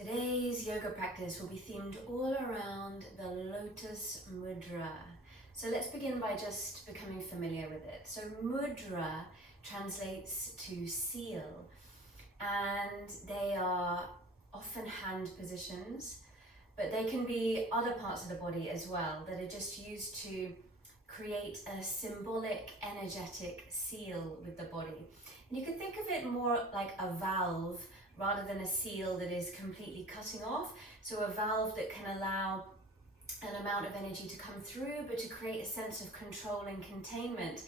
Today's yoga practice will be themed all around the Lotus Mudra. So let's begin by just becoming familiar with it. So mudra translates to seal, and they are often hand positions, but they can be other parts of the body as well that are just used to create a symbolic, energetic seal with the body. And you can think of it more like a valve rather than a seal that is completely cutting off. So a valve that can allow an amount of energy to come through, but to create a sense of control and containment,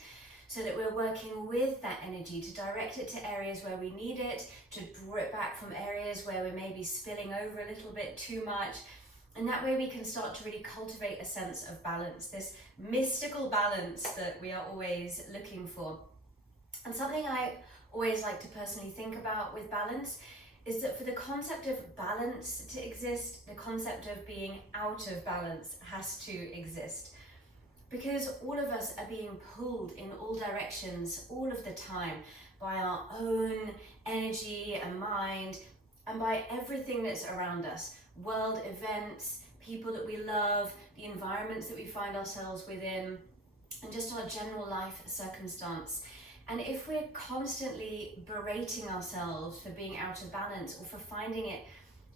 so that we're working with that energy to direct it to areas where we need it, to draw it back from areas where we may be spilling over a little bit too much. And that way we can start to really cultivate a sense of balance, this mystical balance that we are always looking for. And something I always like to personally think about with balance is that for the concept of balance to exist, the concept of being out of balance has to exist. Because all of us are being pulled in all directions all of the time by our own energy and mind, and by everything that's around us. World events, people that we love, the environments that we find ourselves within, and just our general life circumstance. And if we're constantly berating ourselves for being out of balance, or for finding it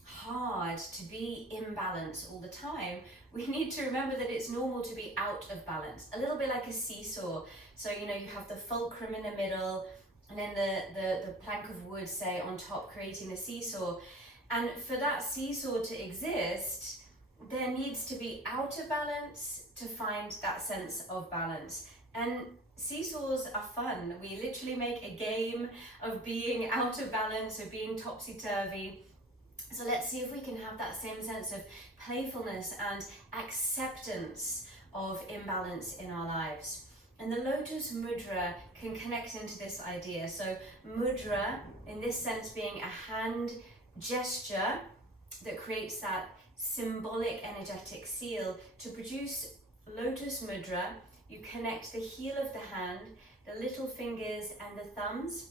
hard to be in balance all the time, we need to remember that it's normal to be out of balance. A little bit like a seesaw. So, you have the fulcrum in the middle, and then the plank of wood, say, on top, creating the seesaw. And for that seesaw to exist, there needs to be out of balance to find that sense of balance. And seesaws are fun. We literally make a game of being out of balance, of being topsy-turvy. So let's see if we can have that same sense of playfulness and acceptance of imbalance in our lives. And the Lotus Mudra can connect into this idea. So mudra, in this sense, being a hand gesture that creates that symbolic, energetic seal. To produce Lotus Mudra, you connect the heel of the hand, the little fingers and the thumbs,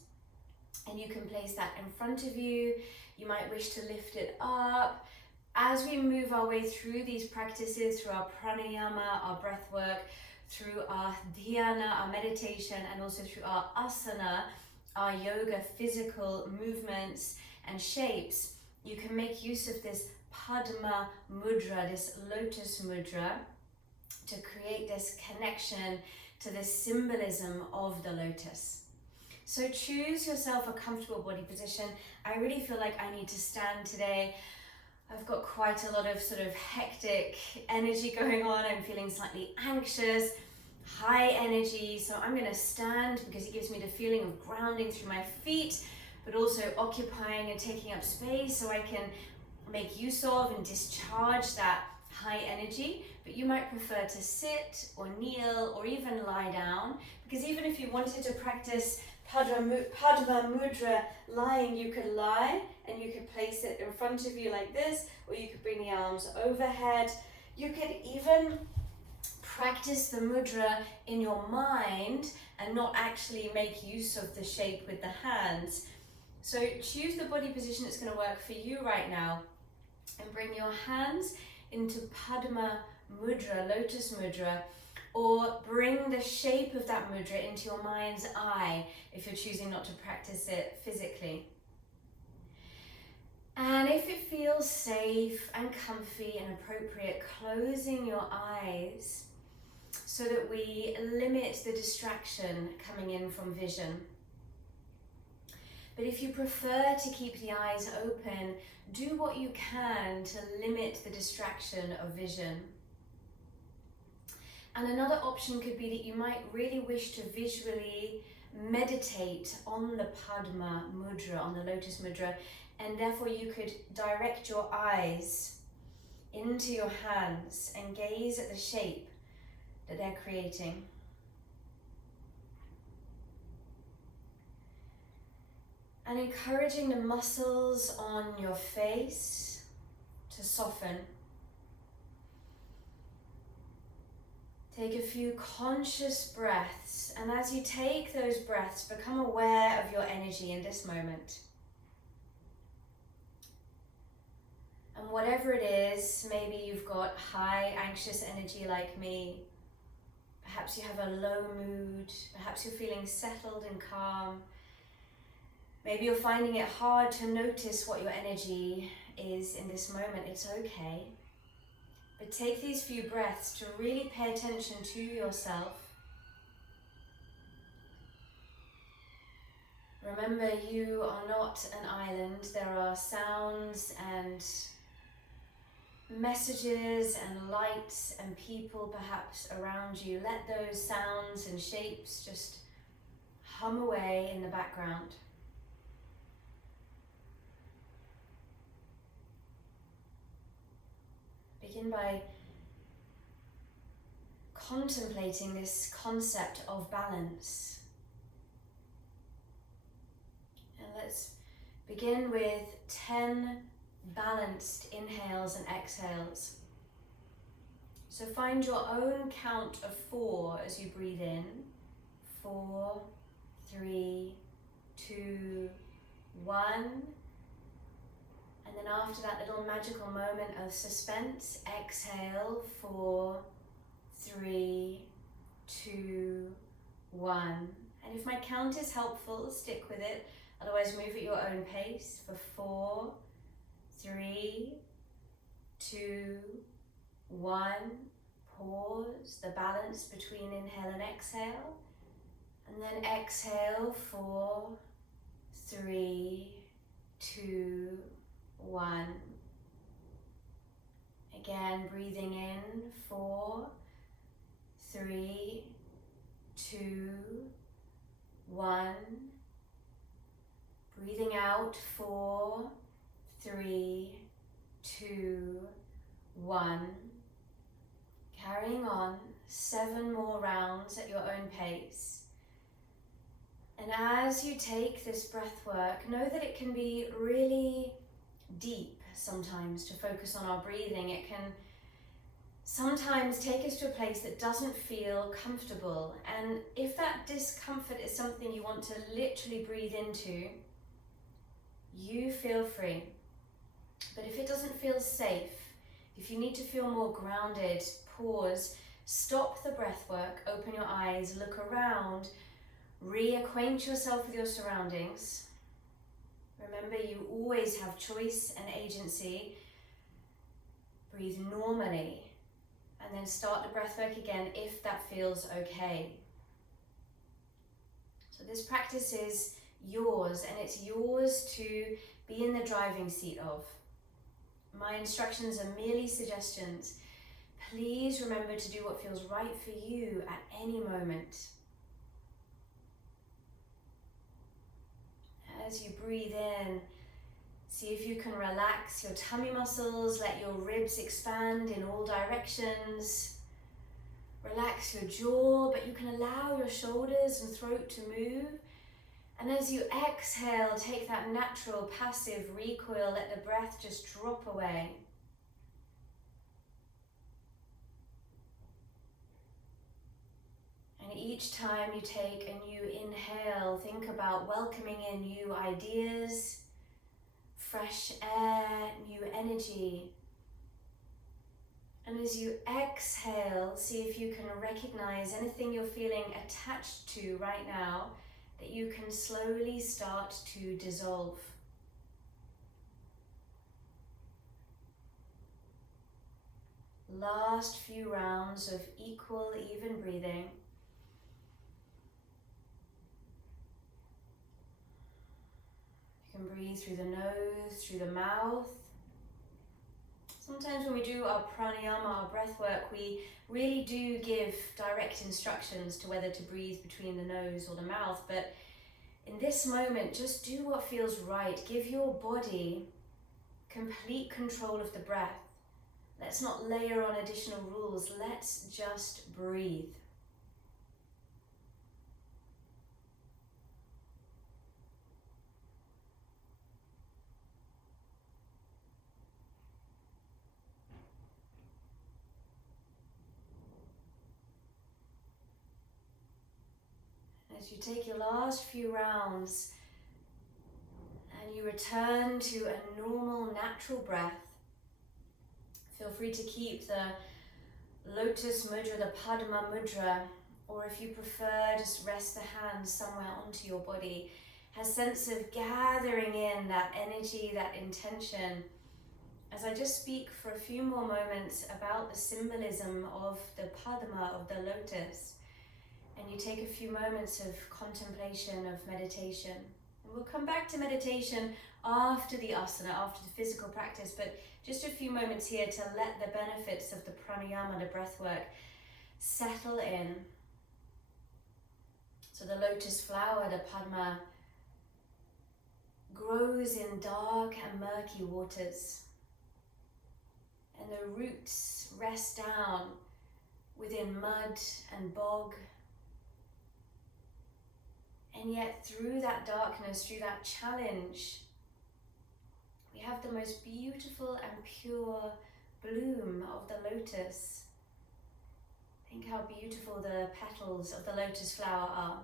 and you can place that in front of you. You might wish to lift it up. As we move our way through these practices, through our Prāṇāyāma, our breath work, through our Dyāna, our meditation, and also through our Āsana, our yoga physical movements and shapes, you can make use of this Padma Mudra, this Lotus Mudra, to create this connection to the symbolism of the lotus. So choose yourself a comfortable body position. I really feel like I need to stand today. I've got quite a lot of sort of hectic energy going on. I'm feeling slightly anxious, high energy. So I'm going to stand because it gives me the feeling of grounding through my feet, but also occupying and taking up space so I can make use of and discharge that high energy. But you might prefer to sit or kneel or even lie down, because even if you wanted to practice Padma Mudra lying, you could lie and you could place it in front of you like this, or you could bring the arms overhead. You could even practice the mudra in your mind and not actually make use of the shape with the hands. So choose the body position that's going to work for you right now, and bring your hands into Padma Mudra, Lotus Mudra, or bring the shape of that mudra into your mind's eye if you're choosing not to practice it physically. And if it feels safe and comfy and appropriate, closing your eyes so that we limit the distraction coming in from vision. But if you prefer to keep the eyes open, do what you can to limit the distraction of vision. And another option could be that you might really wish to visually meditate on the Padma Mudra, on the Lotus Mudra, and therefore you could direct your eyes into your hands and gaze at the shape that they're creating. And encouraging the muscles on your face to soften. Take a few conscious breaths, and as you take those breaths, become aware of your energy in this moment. whatever it is, maybe you've got high anxious energy like me, perhaps you have a low mood, perhaps you're feeling settled and calm, maybe you're finding it hard to notice what your energy is in this moment. It's okay. But take these few breaths to really pay attention to yourself. Remember, you are not an island. There are sounds and messages and lights and people perhaps around you. Let those sounds and shapes just hum away in the background. Begin by contemplating this concept of balance. And let's begin with 10 balanced inhales and exhales. So find your own count of 4 as you breathe in. 4, 3, 2, 1. And then after that little magical moment of suspense, exhale, 4, 3, 2, 1. And if my count is helpful, stick with it. Otherwise, move at your own pace for 4, 3, 2, 1. Pause the balance between inhale and exhale. And then exhale, 4, 3, 2, 1. Again, breathing in, 4, 3, 2, 1. Breathing out, 4, 3, 2, 1. Carrying on, 7 more rounds at your own pace. And as you take this breath work, know that it can be really deep sometimes to focus on our breathing. It can sometimes take us to a place that doesn't feel comfortable. And if that discomfort is something you want to literally breathe into, you feel free. But if it doesn't feel safe, if you need to feel more grounded, pause, stop the breath work, open your eyes, look around, reacquaint yourself with your surroundings. Remember, you always have choice and agency. Breathe normally, and then start the breath work again if that feels okay. So this practice is yours, and it's yours to be in the driving seat of. My instructions are merely suggestions. Please remember to do what feels right for you at any moment. As you breathe in, see if you can relax your tummy muscles, let your ribs expand in all directions. Relax your jaw, but you can allow your shoulders and throat to move. And as you exhale, take that natural passive recoil, let the breath just drop away. And each time you take a new inhale, think about welcoming in new ideas, fresh air, new energy. And as you exhale, see if you can recognize anything you're feeling attached to right now that you can slowly start to dissolve. Last few rounds of equal, even breathing. You can breathe through the nose, through the mouth. Sometimes when we do our Prāṇāyāma, our breath work, we really do give direct instructions to whether to breathe between the nose or the mouth. But in this moment, just do what feels right. Give your body complete control of the breath. Let's not layer on additional rules. Let's just breathe. As you take your last few rounds and you return to a normal, natural breath, Feel free to keep the Lotus Mudra, the Padma Mudra, or if you prefer, just rest the hands somewhere onto your body. Has sense of gathering in that energy, that intention. As I just speak for a few more moments about the symbolism of the Padma, of the lotus, and you take a few moments of contemplation, of meditation. And we'll come back to meditation after the asana, after the physical practice, but just a few moments here to let the benefits of the pranayama, the breath work, settle in. So the lotus flower, the Padma, grows in dark and murky waters, and the roots rest down within mud and bog. And yet through that darkness, through that challenge, we have the most beautiful and pure bloom of the lotus. Think how beautiful the petals of the lotus flower are.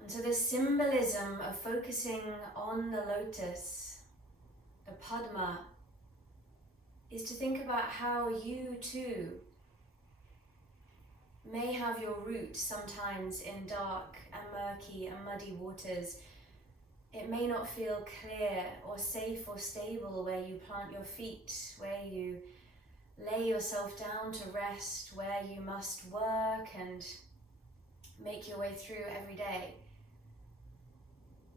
And so the symbolism of focusing on the lotus, the Padma, is to think about how you too may have your root sometimes in dark and murky and muddy waters. It may not feel clear or safe or stable where you plant your feet, where you lay yourself down to rest, where you must work and make your way through every day.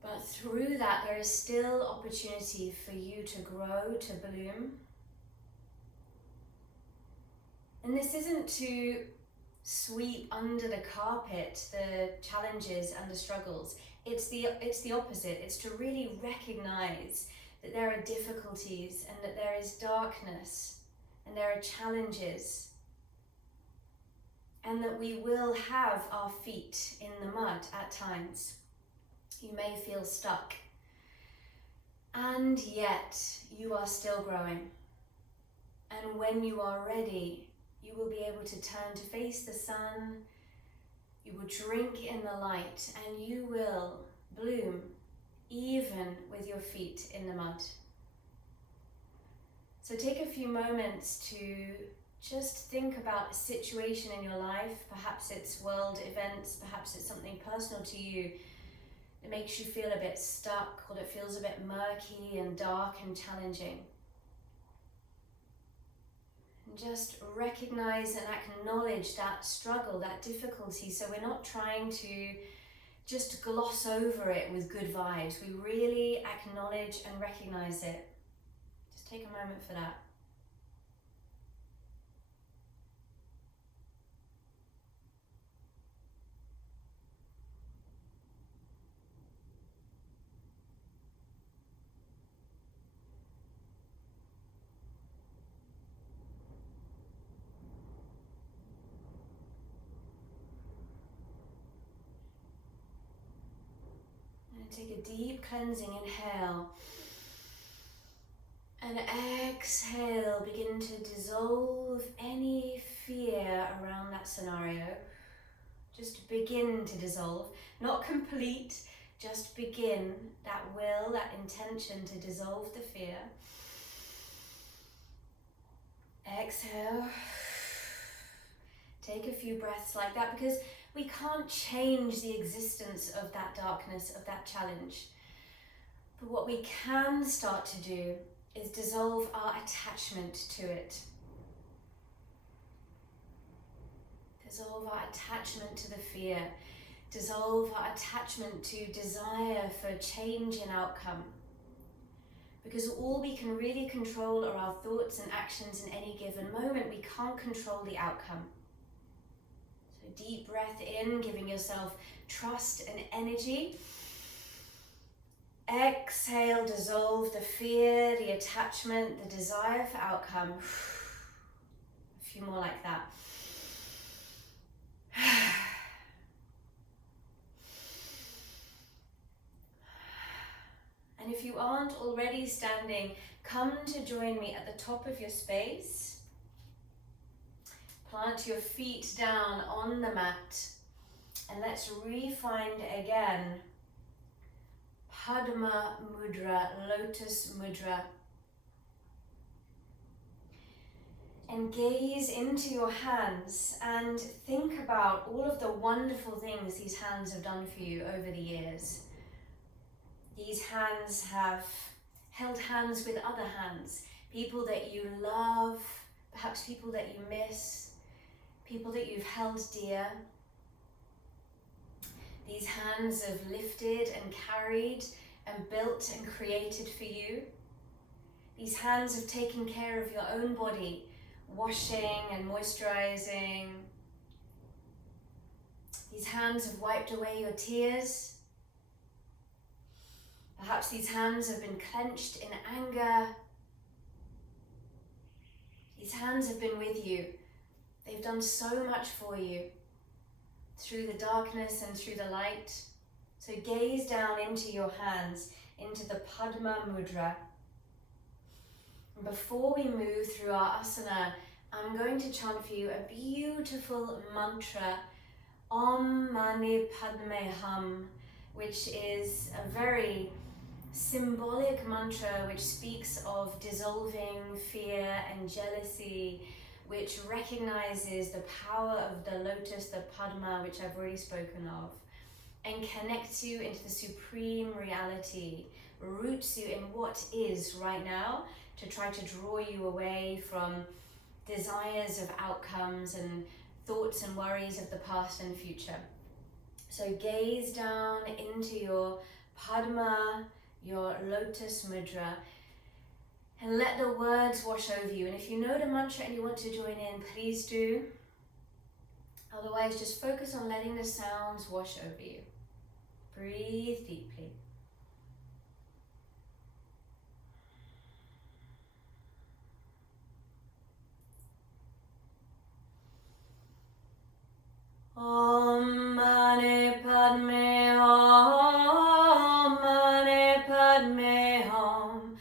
But through that, there is still opportunity for you to grow, to bloom. And this isn't to sweep under the carpet the challenges and the struggles. It's the opposite. It's to really recognize that there are difficulties and that there is darkness and there are challenges, and that we will have our feet in the mud at times. You may feel stuck, and yet you are still growing. And when you are ready, you will be able to turn to face the sun, you will drink in the light, and you will bloom even with your feet in the mud. So take a few moments to just think about a situation in your life. Perhaps it's world events, perhaps it's something personal to you that makes you feel a bit stuck, or that feels a bit murky and dark and challenging. And just recognize and acknowledge that struggle, that difficulty, so we're not trying to just gloss over it with good vibes. We really acknowledge and recognize it. Just take a moment for that. Take a deep cleansing inhale, and exhale, begin to dissolve any fear around that scenario. Just begin to dissolve, not complete, just begin that will, that intention to dissolve the fear. Exhale, take a few breaths like that, because we can't change the existence of that darkness, of that challenge. But what we can start to do is dissolve our attachment to it. Dissolve our attachment to the fear. Dissolve our attachment to desire for change in outcome. Because all we can really control are our thoughts and actions in any given moment. We can't control the outcome. Deep breath in, giving yourself trust and energy. Exhale, dissolve the fear, the attachment, the desire for outcome. A few more like that. And if you aren't already standing, come to join me at the top of your space. Plant your feet down on the mat, and let's re-find again Padma Mudra, Lotus Mudra. And gaze into your hands and think about all of the wonderful things these hands have done for you over the years. These hands have held hands with other hands, people that you love, perhaps people that you miss, people that you've held dear. These hands have lifted and carried and built and created for you. These hands have taken care of your own body, washing and moisturizing. These hands have wiped away your tears. Perhaps these hands have been clenched in anger. These hands have been with you. They've done so much for you through the darkness and through the light. So gaze down into your hands, into the Padma Mudra. And before we move through our asana, I'm going to chant for you a beautiful mantra, Om Mani Padme Hum, which is a very symbolic mantra which speaks of dissolving fear and jealousy, which recognizes the power of the lotus, the Padma, which I've already spoken of, and connects you into the supreme reality, roots you in what is right now to try to draw you away from desires of outcomes and thoughts and worries of the past and future. So gaze down into your Padma, your Lotus Mudra, and let the words wash over you. And if you know the mantra and you want to join in, please do. Otherwise, just focus on letting the sounds wash over you. Breathe deeply. Om Mani Padme Hum, Mani Padme Hum,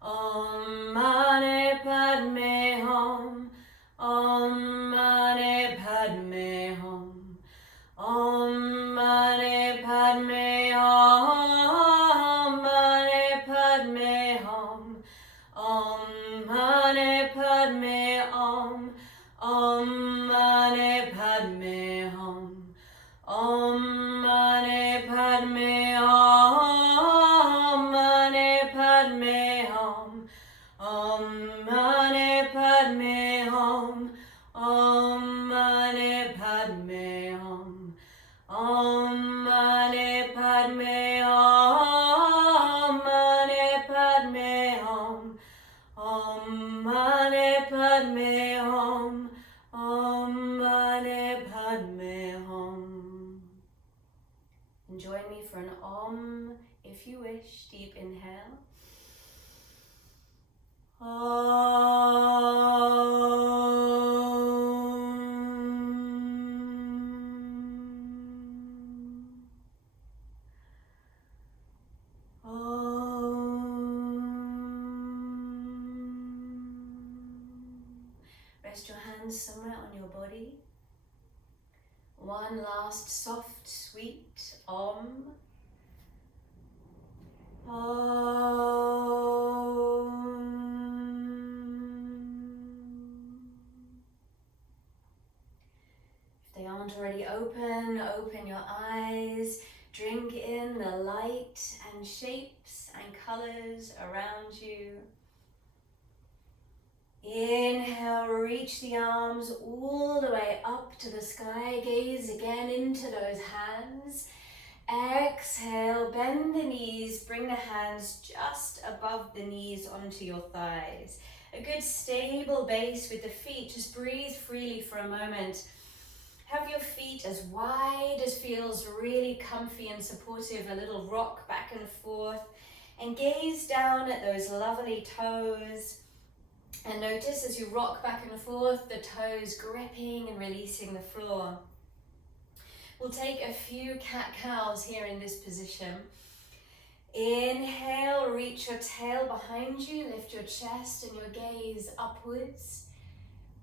Om Mani Padme Hum, Om Mani Padme Hum, Om Mani Padme Hum, Mani Padme Hum, Om Mani Padme Hum, Om Mani Padme Hum, Om Mani Padme Hum, Mani Padme Hum, Om Mani Padme Hum, Om Mani Padme Hum, Om Mani Padme Hum, Mani Padme Hum, Om Mani Padme Hum, Om Mani Padme Hum. And join me for an Om if you wish. Deep inhale. Rest your hands somewhere on your body. One last soft, sweet Om. If they aren't already open, open your eyes. Drink in the light and shapes and colors around you. Inhale, reach the arms all the way up to the sky. Gaze again into those hands. Exhale, bend the knees, bring the hands just above the knees onto your thighs. A good stable base with the feet. Just breathe freely for a moment. Have your feet as wide as feels really comfy and supportive. A little rock back and forth. And gaze down at those lovely toes. And notice as you rock back and forth, the toes gripping and releasing the floor. We'll take a few cat-cows here in this position. Inhale, reach your tail behind you, lift your chest and your gaze upwards.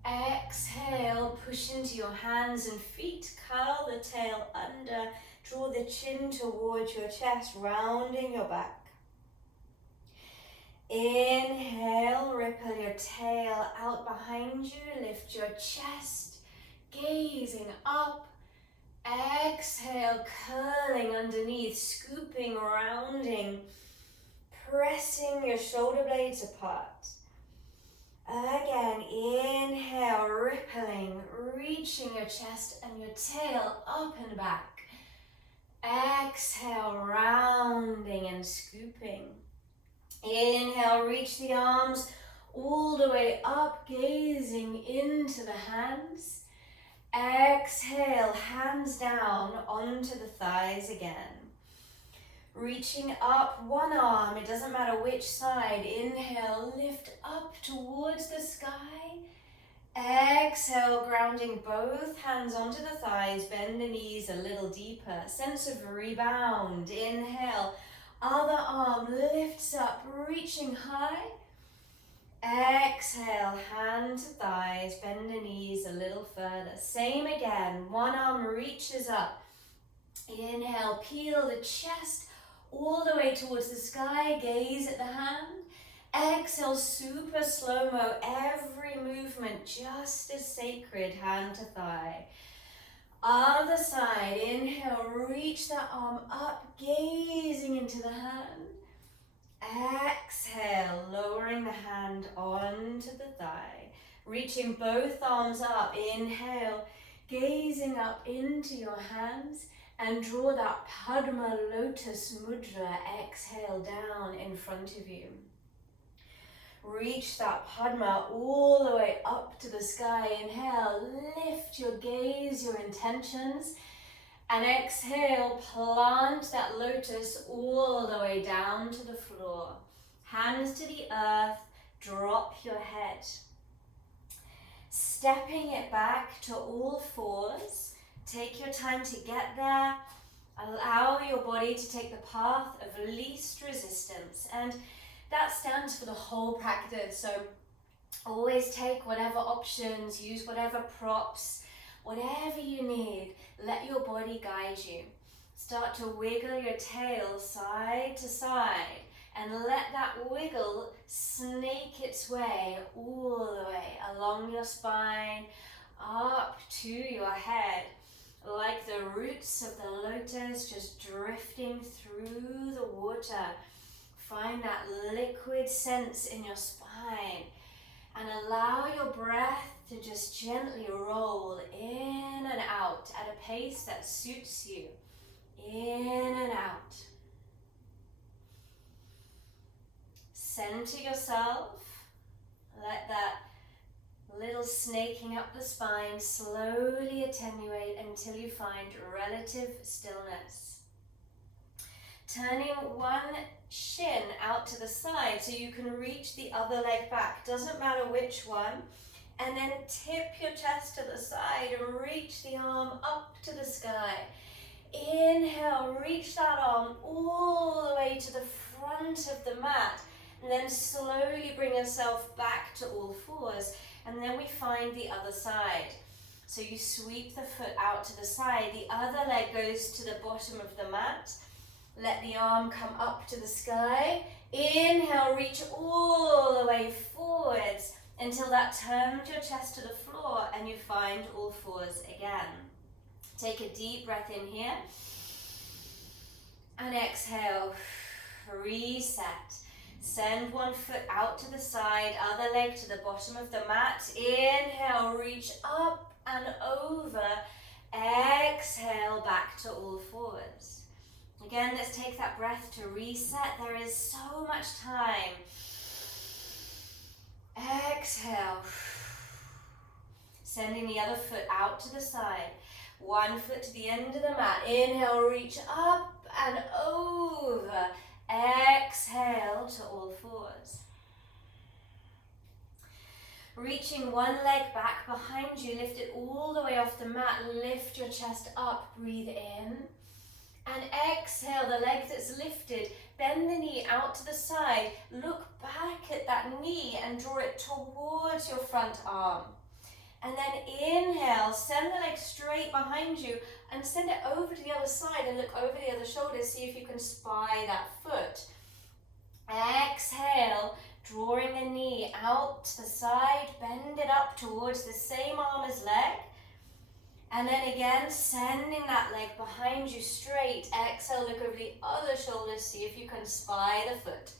Exhale, push into your hands and feet, curl the tail under, Draw the chin towards your chest, rounding your back. Inhale, ripple your tail out behind you, lift your chest, gazing up. Exhale, curling underneath, scooping, rounding, pressing your shoulder blades apart. Again, inhale, rippling, reaching your chest and your tail up and back. Exhale, rounding and scooping. Inhale, reach the arms all the way up, gazing into the hands. Exhale, hands down onto the thighs again. Reaching up one arm, it doesn't matter which side. Inhale, lift up towards the sky. Exhale, grounding both hands onto the thighs, bend the knees a little deeper. Sense of rebound. Inhale, other arm lifts up, reaching high. Exhale, hand to thighs, bend the knees a little further. Same again, one arm reaches up. Inhale, peel the chest all the way towards the sky, gaze at the hand. Exhale, super slow-mo, every movement just as sacred, hand to thigh. Other side, inhale, reach that arm up, gazing into the hand. Exhale, lowering the hand onto the thigh, reaching both arms up. Inhale, gazing up into your hands and draw that Padma Lotus Mudra. Exhale, down in front of you. Reach that Padma all the way up to the sky. Inhale, lift your gaze, your intentions. And exhale, plant that lotus all the way down to the floor. Hands to the earth, drop your head. Stepping it back to all fours. Take your time to get there. Allow your body to take the path of least resistance. And that stands for the whole practice. So always take whatever options, use whatever props, whatever you need. Let your body guide you. Start to wiggle your tail side to side and let that wiggle snake its way all the way along your spine, up to your head, like the roots of the lotus just drifting through the water. Find that liquid sense in your spine and allow your breath to just gently roll in and out at a pace that suits you. In and out. Center yourself. Let that little snaking up the spine slowly attenuate until you find relative stillness. Turning one shin out to the side so you can reach the other leg back. Doesn't matter which one. And then tip your chest to the side and reach the arm up to the sky. Inhale, reach that arm all the way to the front of the mat. And then slowly bring yourself back to all fours. And then we find the other side. So you sweep the foot out to the side. The other leg goes to the bottom of the mat. Let the arm come up to the sky. Inhale, reach all the way forwards until that turns your chest to the floor and you find all fours again. Take a deep breath in here. And exhale, reset. Send one foot out to the side, other leg to the bottom of the mat. Inhale, reach up and over. Exhale, back to all fours. Again, let's take that breath to reset. There is so much time. Exhale. Sending the other foot out to the side. One foot to the end of the mat. Inhale, reach up and over. Exhale to all fours. Reaching one leg back behind you, lift it all the way off the mat. Lift your chest up, breathe in. And exhale, the leg that's lifted. Bend the knee out to the side. Look back at that knee and draw it towards your front arm. And then inhale, send the leg straight behind you and send it over to the other side and look over the other shoulder. See if you can spy that foot. Exhale, drawing the knee out to the side, bend it up towards the same arm as leg. And then again, sending that leg behind you straight. Exhale, look over the other shoulder, see if you can spy the foot.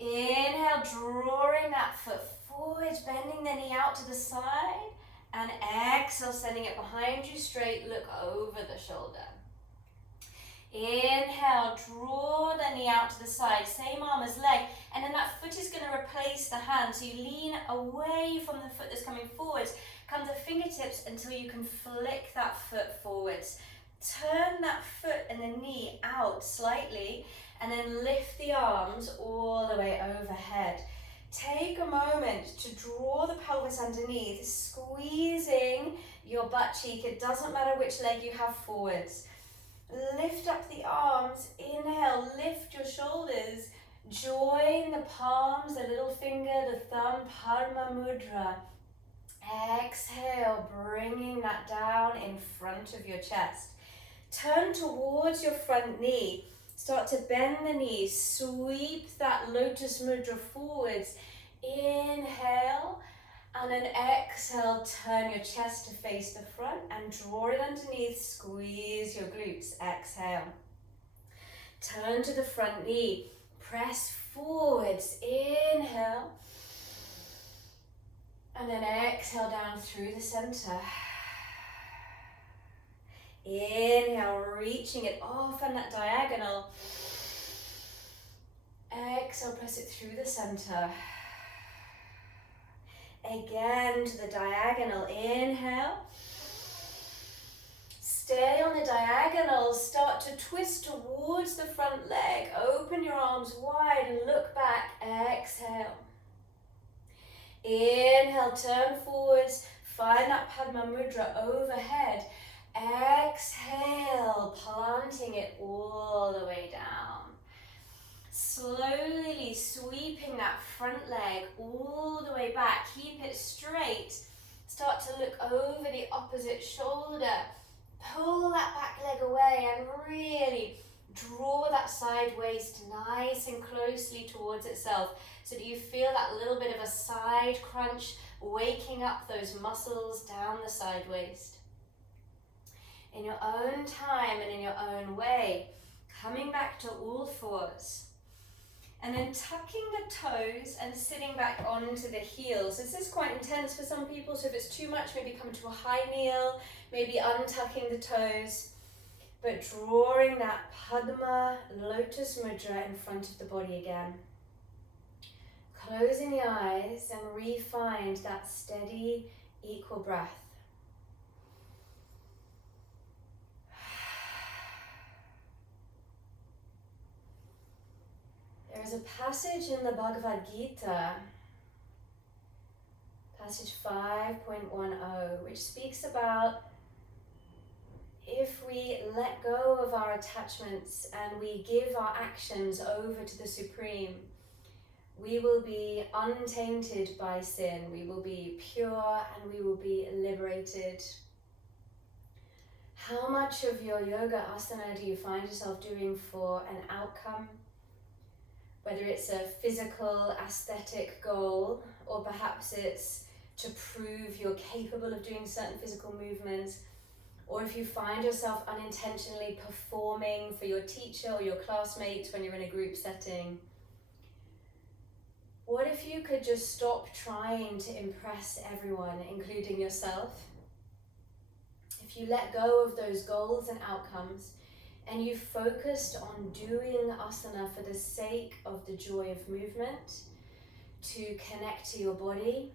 Inhale, drawing that foot forwards, bending the knee out to the side. And exhale, sending it behind you straight, look over the shoulder. Inhale, draw the knee out to the side, same arm as leg, and then that foot is going to replace the hand. So you lean away from the foot that's coming forwards, come to fingertips until you can flick that foot forwards. Turn that foot and the knee out slightly, and then lift the arms all the way overhead. Take a moment to draw the pelvis underneath, squeezing your butt cheek. It doesn't matter which leg you have forwards. Lift up the arms, inhale, lift your shoulders, join the palms, the little finger, the thumb, Padma Mudra. Exhale, bringing that down in front of your chest. Turn towards your front knee. Start to bend the knees, sweep that Lotus Mudra forwards. Inhale, and then exhale, turn your chest to face the front and draw it underneath, squeeze your glutes. Exhale. Turn to the front knee, press forwards. Inhale, and then exhale down through the center. Inhale, reaching it off on that diagonal. Exhale, press it through the center. Again to the diagonal. Inhale. Stay on the diagonal. Start to twist towards the front leg. Open your arms wide and look back. Exhale. Inhale, turn forwards. Find that Padma Mudra overhead. Exhale, planting it all the way down. Slowly sweeping that front leg all the way back. Keep it straight. Start to look over the opposite shoulder. Pull that back leg away and really draw that side waist nice and closely towards itself so that you feel that little bit of a side crunch, waking up those muscles down the side waist. In your own time and in your own way, coming back to all fours. And then tucking the toes and sitting back onto the heels. This is quite intense for some people, so if it's too much, maybe come to a high kneel, maybe untucking the toes, but drawing that Padma Lotus Mudra in front of the body again. Closing the eyes and re-find that steady, equal breath. There is a passage in the Bhagavad Gita, passage 5.10, which speaks about if we let go of our attachments and we give our actions over to the Supreme, we will be untainted by sin, we will be pure and we will be liberated. How much of your yoga asana do you find yourself doing for an outcome? Whether it's a physical, aesthetic goal, or perhaps it's to prove you're capable of doing certain physical movements, or if you find yourself unintentionally performing for your teacher or your classmates when you're in a group setting. What if you could just stop trying to impress everyone, including yourself? If you let go of those goals and outcomes, and you focused on doing asana for the sake of the joy of movement, to connect to your body,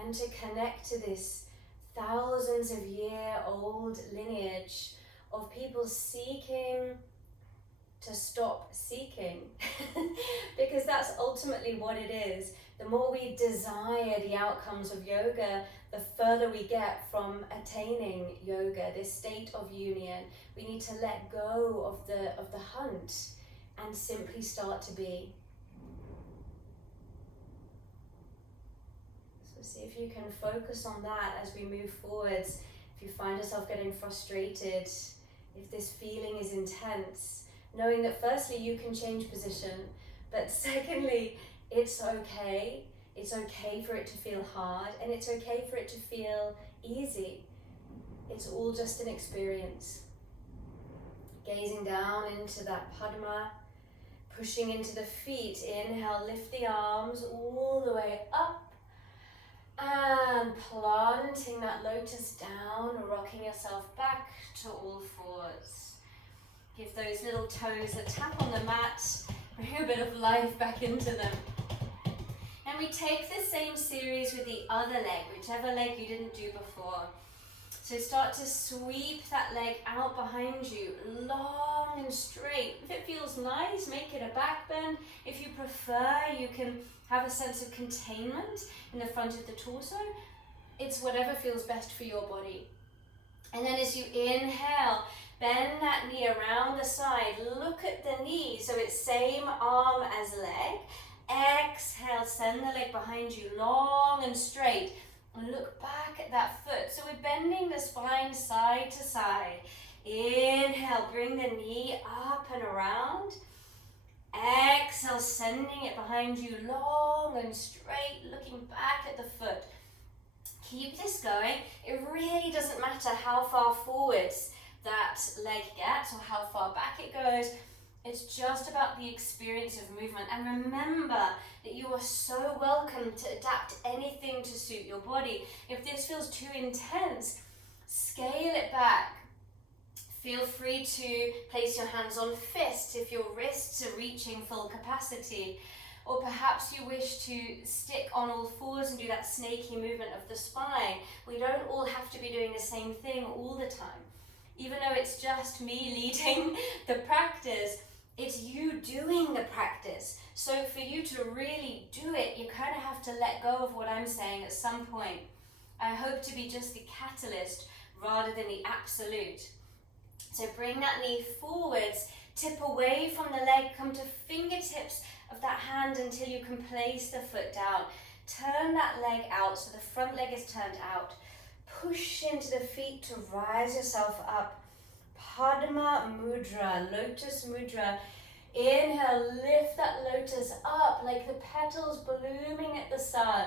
and to connect to this thousands of year old lineage of people seeking to stop seeking, because that's ultimately what it is. The more we desire the outcomes of yoga, the further we get from attaining yoga, this state of union. We need to let go of the hunt and simply start to be. So See if you can focus on that as we move forwards. If you find yourself getting frustrated, if this feeling is intense, knowing that firstly you can change position, but secondly, it's okay. It's okay for it to feel hard, and it's okay for it to feel easy. It's all just an experience. Gazing down into that Padma, pushing into the feet. Inhale, lift the arms all the way up, and planting that lotus down, rocking yourself back to all fours. Give those little toes a tap on the mat, bring a bit of life back into them. And we take the same series with the other leg, whichever leg you didn't do before. So start to sweep that leg out behind you, long and straight. If it feels nice, make it a back bend. If you prefer, you can have a sense of containment in the front of the torso. It's whatever feels best for your body. And then as you inhale, bend that knee around the side. Look at the knee, so it's same arm as leg. Exhale, send the leg behind you, long and straight. And look back at that foot. So we're bending the spine side to side. Inhale, bring the knee up and around. Exhale, sending it behind you, long and straight, looking back at the foot. Keep this going. It really doesn't matter how far forwards that leg gets or how far back it goes. It's just about the experience of movement. And remember that you are so welcome to adapt anything to suit your body. If this feels too intense, scale it back. Feel free to place your hands on fists if your wrists are reaching full capacity. Or perhaps you wish to stick on all fours and do that snaky movement of the spine. We don't all have to be doing the same thing all the time. Even though it's just me leading the practice, it's you doing the practice. So for you to really do it, you kind of have to let go of what I'm saying at some point. I hope to be just the catalyst rather than the absolute. So bring that knee forwards, tip away from the leg, come to fingertips of that hand until you can place the foot down. Turn that leg out so the front leg is turned out. Push into the feet to rise yourself up. Padma Mudra, Lotus Mudra. Inhale, lift that lotus up like the petals blooming at the sun.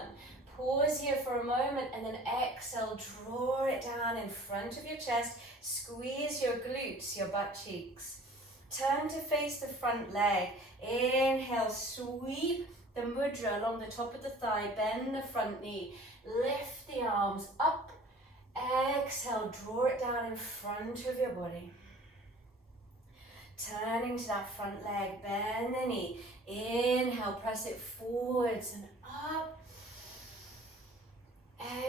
Pause here for a moment and then exhale, draw it down in front of your chest. Squeeze your glutes, your butt cheeks. Turn to face the front leg. Inhale, sweep the mudra along the top of the thigh, bend the front knee. Lift the arms up. Exhale, draw it down in front of your body. Turning to that front leg, bend the knee. Inhale, press it forwards and up.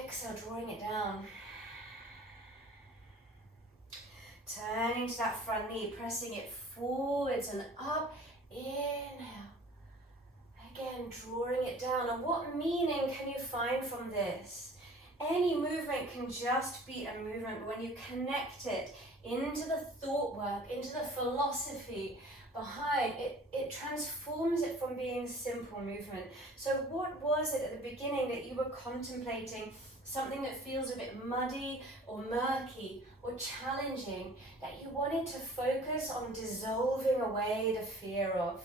Exhale, drawing it down. Turning to that front knee, pressing it forwards and up. Inhale. Again, drawing it down. And what meaning can you find from this? Any movement can just be a movement, but when you connect it into the thought work, into the philosophy behind it, it transforms it from being simple movement. So what was it at the beginning that you were contemplating, something that feels a bit muddy or murky or challenging, that you wanted to focus on dissolving away the fear of?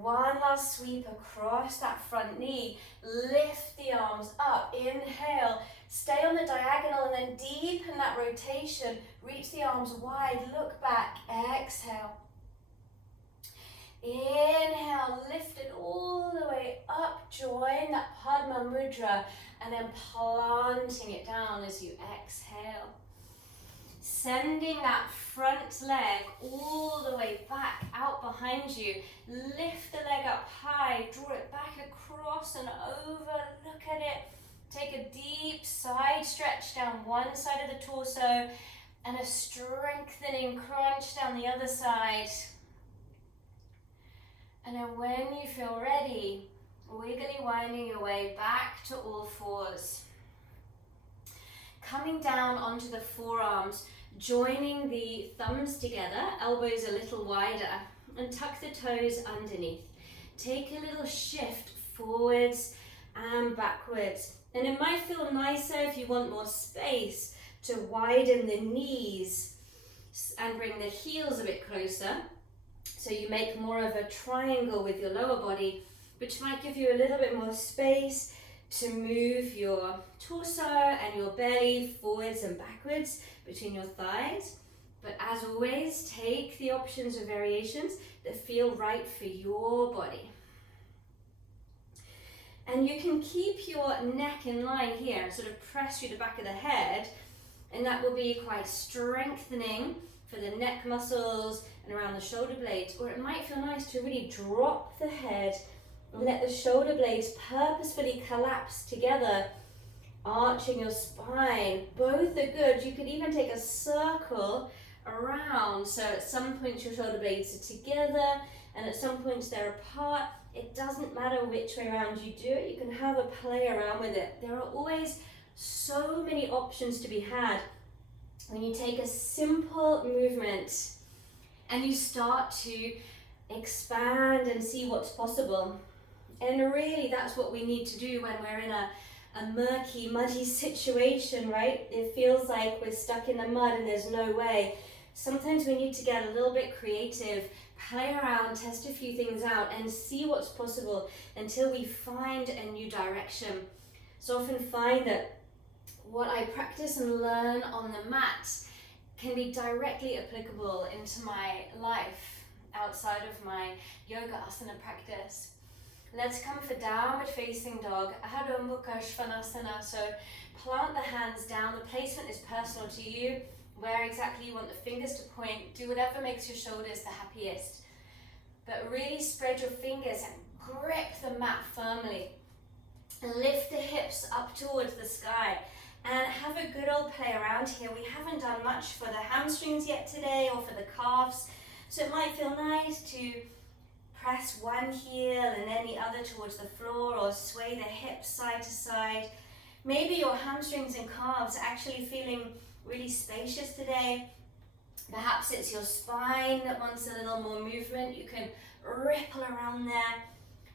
One last sweep across that front knee. Lift the arms up. Inhale. Stay on the diagonal and then deepen that rotation. Reach the arms wide. Look back. Exhale. Inhale. Lift it all the way up. Join that Padma Mudra and then planting it down as you exhale. Sending that front leg all the way back out behind you. Lift the leg up high, draw it back across and over. Look at it. Take a deep side stretch down one side of the torso and a strengthening crunch down the other side. And then when you feel ready, wiggly winding your way back to all fours. Coming down onto the forearms, joining the thumbs together, elbows a little wider, and tuck the toes underneath. Take a little shift forwards, and backwards. And it might feel nicer if you want more space to widen the knees and bring the heels a bit closer. So you make more of a triangle with your lower body, which might give you a little bit more space to move your torso and your belly forwards and backwards between your thighs. But as always, take the options or variations that feel right for your body. And you can keep your neck in line here and sort of press through the back of the head, and that will be quite strengthening for the neck muscles and around the shoulder blades. Or it might feel nice to really drop the head and let the shoulder blades purposefully collapse together, arching your spine. Both are good. You could even take a circle around, so at some points your shoulder blades are together and at some points they're apart. It doesn't matter which way around you do it, you can have a play around with it. There are always so many options to be had when you take a simple movement and you start to expand and see what's possible. And really that's what we need to do when we're in a murky, muddy situation, right? It feels like we're stuck in the mud and there's no way. Sometimes we need to get a little bit creative, play around, test a few things out and see what's possible until we find a new direction. So often find that what I practice and learn on the mat can be directly applicable into my life outside of my yoga asana practice. Let's come for downward facing dog, Adho Mukha Svanasana. So plant the hands down, the placement is personal to you, where exactly you want the fingers to point, do whatever makes your shoulders the happiest. But really spread your fingers and grip the mat firmly. And lift the hips up towards the sky and have a good old play around here. We haven't done much for the hamstrings yet today or for the calves, so it might feel nice to press one heel and then the other towards the floor or sway the hips side to side. Maybe your hamstrings and calves are actually feeling really spacious today. Perhaps it's your spine that wants a little more movement. You can ripple around there.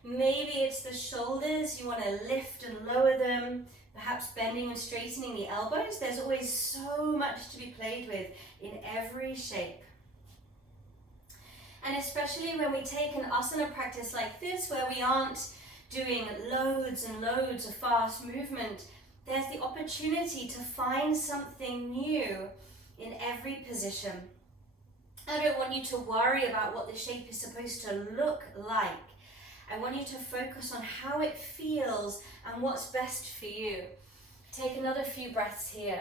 Maybe it's the shoulders. You want to lift and lower them. Perhaps bending and straightening the elbows. There's always so much to be played with in every shape. And especially when we take an asana practice like this, where we aren't doing loads and loads of fast movement, there's the opportunity to find something new in every position. I don't want you to worry about what the shape is supposed to look like. I want you to focus on how it feels and what's best for you. Take another few breaths here.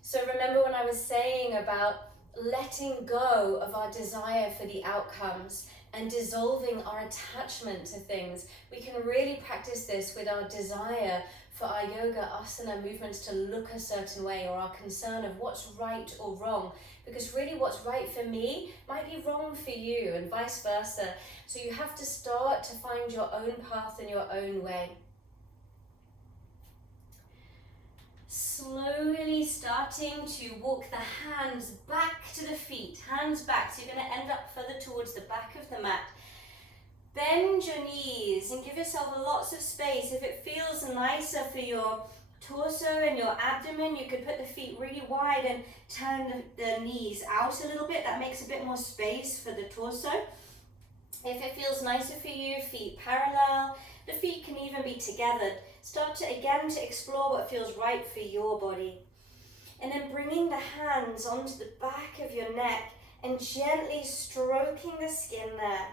So remember when I was saying about letting go of our desire for the outcomes and dissolving our attachment to things. We can really practice this with our desire for our yoga asana movements to look a certain way, or our concern of what's right or wrong, because really what's right for me might be wrong for you and vice versa. So you have to start to find your own path and your own way. Slowly starting to walk the hands back to the feet, hands back, so you're going to end up further towards the back of the mat. Bend your knees and give yourself lots of space. If it feels nicer for your torso and your abdomen, you could put the feet really wide and turn the knees out a little bit. That makes a bit more space for the torso. If it feels nicer for you, feet parallel. The feet can even be together. Start to explore what feels right for your body. And then bringing the hands onto the back of your neck and gently stroking the skin there.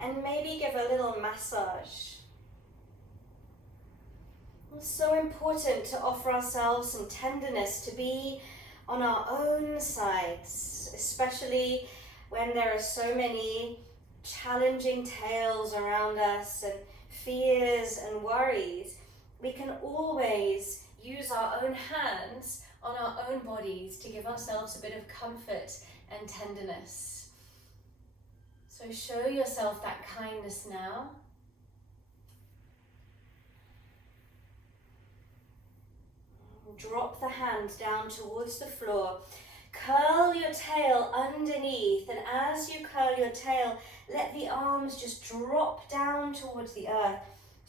And maybe give a little massage. It's so important to offer ourselves some tenderness, to be on our own sides, especially when there are so many challenging tales around us and fears and worries. We can always use our own hands on our own bodies to give ourselves a bit of comfort and tenderness. So show yourself that kindness now. Drop the hands down towards the floor. Curl your tail underneath, and as you curl your tail, let the arms just drop down towards the earth.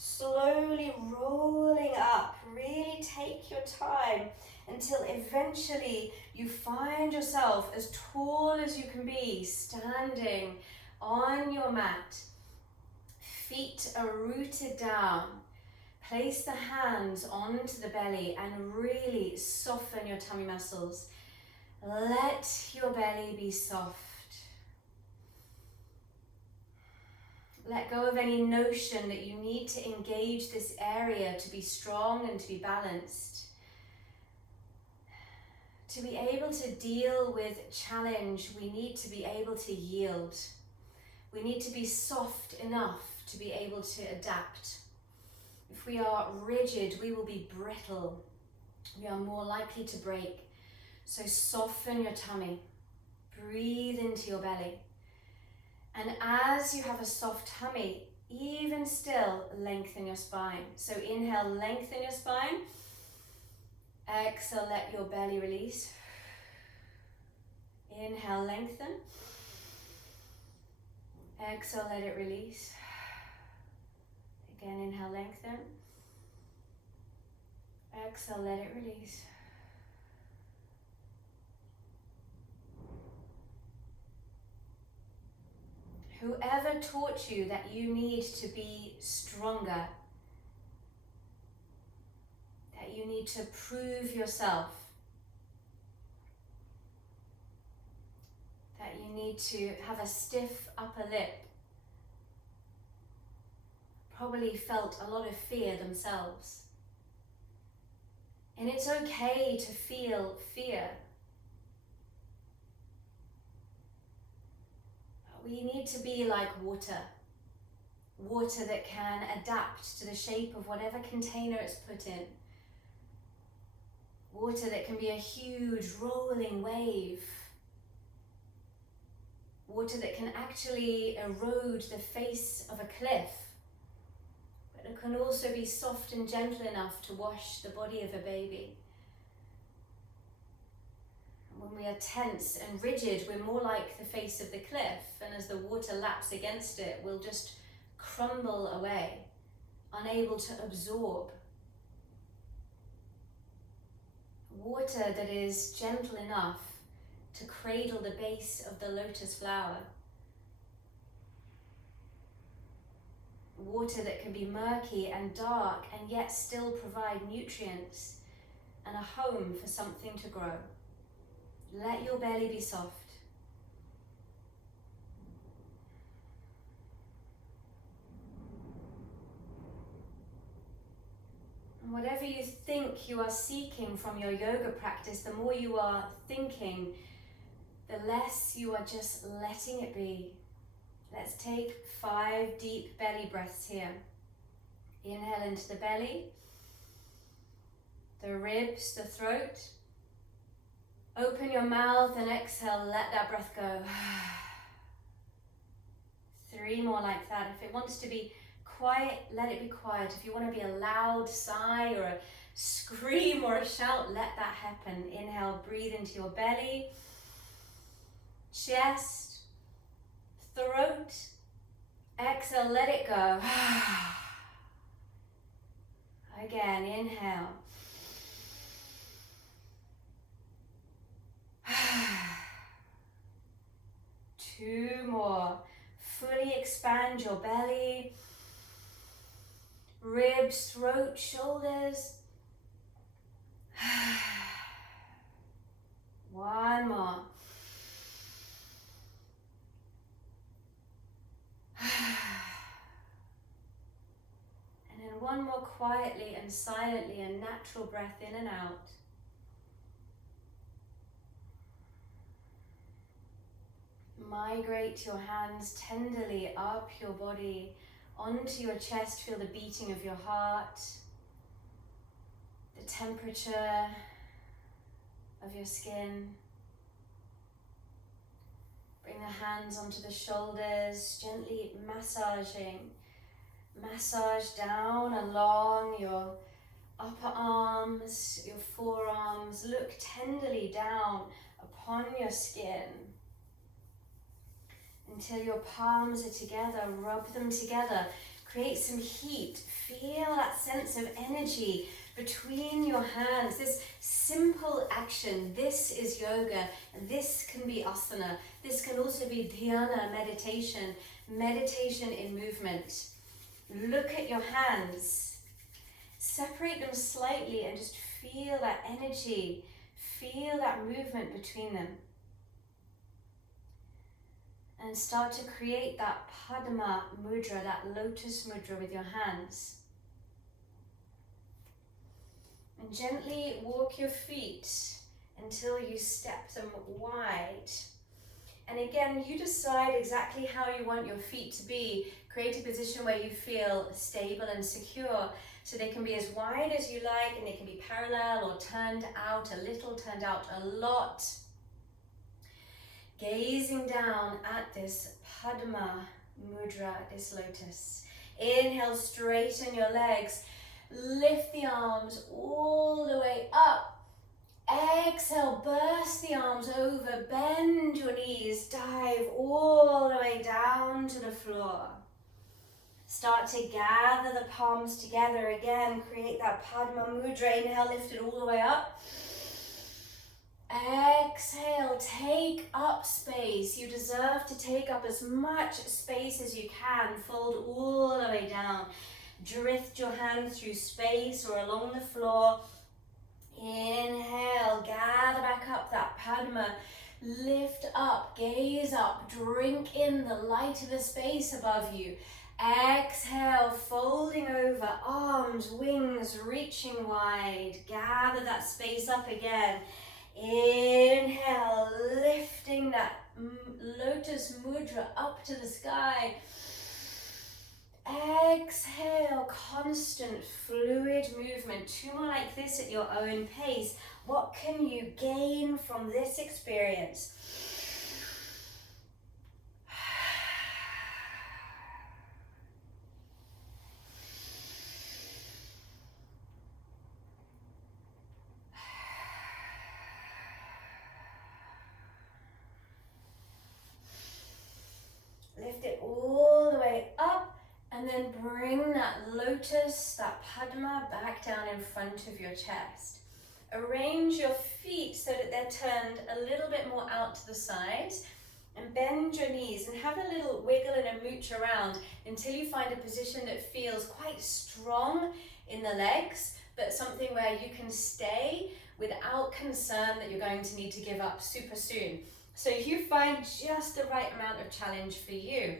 Slowly rolling up. Really take your time until eventually you find yourself as tall as you can be, standing on your mat. Feet are rooted down. Place the hands onto the belly and really soften your tummy muscles. Let your belly be soft. Let go of any notion that you need to engage this area to be strong and to be balanced. To be able to deal with challenge, we need to be able to yield. We need to be soft enough to be able to adapt. If we are rigid, we will be brittle. We are more likely to break. So soften your tummy. Breathe into your belly. And as you have a soft tummy, even still, lengthen your spine. So inhale, lengthen your spine. Exhale, let your belly release. Inhale, lengthen. Exhale, let it release. Again, inhale, lengthen. Exhale, let it release. Whoever taught you that you need to be stronger, that you need to prove yourself, that you need to have a stiff upper lip, probably felt a lot of fear themselves. And it's okay to feel fear. We need to be like water. Water that can adapt to the shape of whatever container it's put in. Water that can be a huge rolling wave. Water that can actually erode the face of a cliff. But it can also be soft and gentle enough to wash the body of a baby. When we are tense and rigid, we're more like the face of the cliff, and as the water laps against it, we'll just crumble away, unable to absorb. Water that is gentle enough to cradle the base of the lotus flower. Water that can be murky and dark and yet still provide nutrients and a home for something to grow. Let your belly be soft. And whatever you think you are seeking from your yoga practice, the more you are thinking, the less you are just letting it be. Let's take 5 deep belly breaths here. Inhale into the belly, the ribs, the throat. Open your mouth and exhale, let that breath go. 3 more like that. If it wants to be quiet, let it be quiet. If you want to be a loud sigh or a scream or a shout, let that happen. Inhale, breathe into your belly, chest, throat. Exhale, let it go. Again, inhale. 2 more. Fully expand your belly, ribs, throat, shoulders. 1 more. And then 1 more quietly and silently, a natural breath in and out. Migrate your hands tenderly up your body, onto your chest. Feel the beating of your heart, the temperature of your skin. Bring the hands onto the shoulders, gently massaging. Massage down along your upper arms, your forearms. Look tenderly down upon your skin until your palms are together. Rub them together. Create some heat. Feel that sense of energy between your hands. This simple action, this is yoga, and this can be asana. This can also be Dyāna, meditation, meditation in movement. Look at your hands. Separate them slightly and just feel that energy. Feel that movement between them. And start to create that Padma mudra, that lotus mudra with your hands. And gently walk your feet until you step them wide. And again, you decide exactly how you want your feet to be. Create a position where you feel stable and secure. So they can be as wide as you like, and they can be parallel or turned out a little, turned out a lot. Gazing down at this Padma mudra, this lotus. Inhale, straighten your legs. Lift the arms all the way up. Exhale, burst the arms over, bend your knees, dive all the way down to the floor. Start to gather the palms together again, create that Padma mudra. Inhale, lift it all the way up. Exhale, take up space. You deserve to take up as much space as you can. Fold all the way down. Drift your hands through space or along the floor. Inhale, gather back up that Padma. Lift up, gaze up, drink in the light of the space above you. Exhale, folding over, arms, wings reaching wide. Gather that space up again. Inhale, lifting that lotus mudra up to the sky. Exhale, constant fluid movement. 2 more like this at your own pace. What can you gain from this experience? Lift it all the way up. And then bring that lotus, that Padma, back down in front of your chest. Arrange your feet so that they're turned a little bit more out to the sides. And bend your knees and have a little wiggle and a mooch around until you find a position that feels quite strong in the legs, but something where you can stay without concern that you're going to need to give up super soon. So you find just the right amount of challenge for you.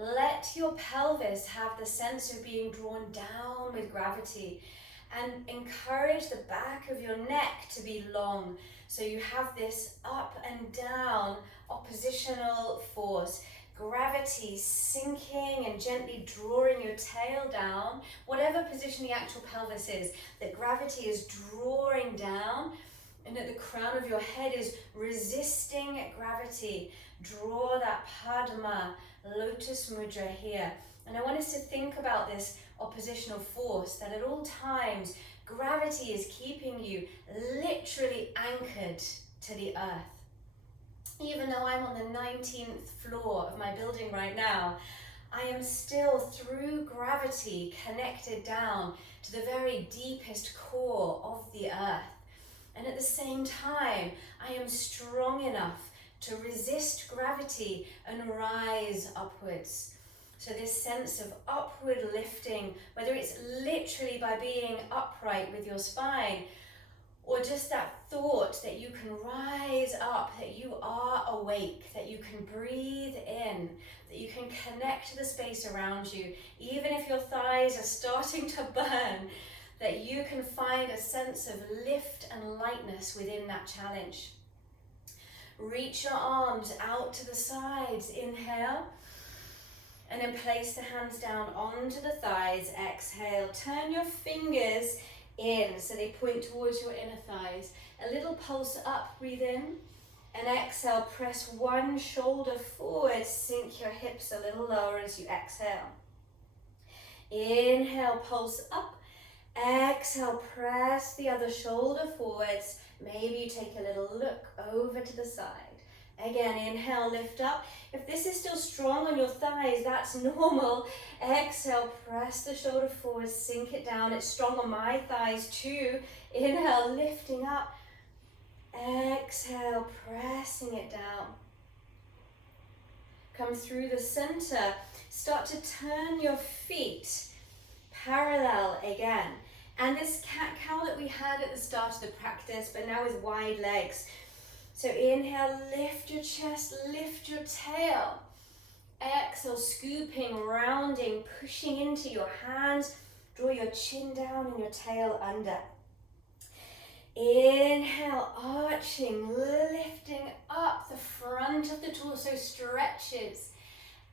Let your pelvis have the sense of being drawn down with gravity, and encourage the back of your neck to be long. So you have this up and down oppositional force. Gravity sinking and gently drawing your tail down. Whatever position the actual pelvis is, that gravity is drawing down and that the crown of your head is resisting gravity. Draw that Padma Lotus Mudra here. And I want us to think about this oppositional force, that at all times gravity is keeping you literally anchored to the earth. Even though I'm on the 19th floor of my building right now, I am still, through gravity, connected down to the very deepest core of the earth. And at the same time, I am strong enough to resist gravity and rise upwards. So this sense of upward lifting, whether it's literally by being upright with your spine, or just that thought that you can rise up, that you are awake, that you can breathe in, that you can connect to the space around you, even if your thighs are starting to burn, that you can find a sense of lift and lightness within that challenge. Reach your arms out to the sides, inhale, and then place the hands down onto the thighs, exhale. Turn your fingers in so they point towards your inner thighs. A little pulse up, breathe in, and exhale, press one shoulder forward, sink your hips a little lower as you exhale. Inhale, pulse up, exhale, press the other shoulder forwards. Maybe you take a little look over to the side. Again, inhale, lift up. If this is still strong on your thighs, that's normal. Exhale, press the shoulder forward, sink it down. It's strong on my thighs too. Inhale, lifting up. Exhale, pressing it down. Come through the center. Start to turn your feet parallel again. And this cat-cow that we had at the start of the practice, but now with wide legs. So inhale, lift your chest, lift your tail. Exhale, scooping, rounding, pushing into your hands. Draw your chin down and your tail under. Inhale, arching, lifting up. The front of the torso stretches.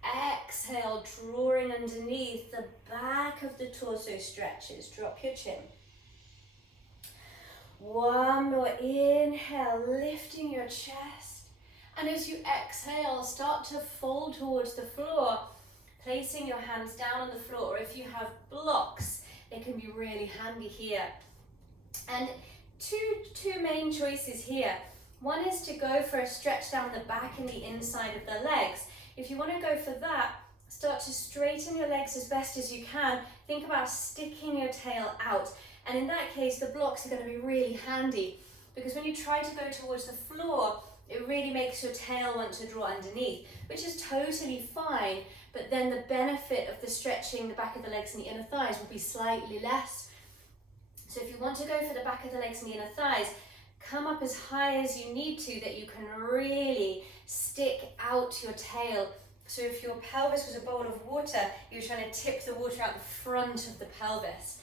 Exhale, drawing underneath. The back of the torso stretches. Drop your chin. One more inhale, lifting your chest. And as you exhale, start to fold towards the floor, placing your hands down on the floor. Or if you have blocks, they can be really handy here. And two main choices here. One is to go for a stretch down the back and the inside of the legs. If you want to go for that, start to straighten your legs as best as you can. Think about sticking your tail out. And in that case, the blocks are going to be really handy, because when you try to go towards the floor, it really makes your tail want to draw underneath, which is totally fine. But then the benefit of the stretching the back of the legs and the inner thighs will be slightly less. So if you want to go for the back of the legs and the inner thighs, come up as high as you need to, that you can really stick out your tail. So if your pelvis was a bowl of water, you're trying to tip the water out the front of the pelvis.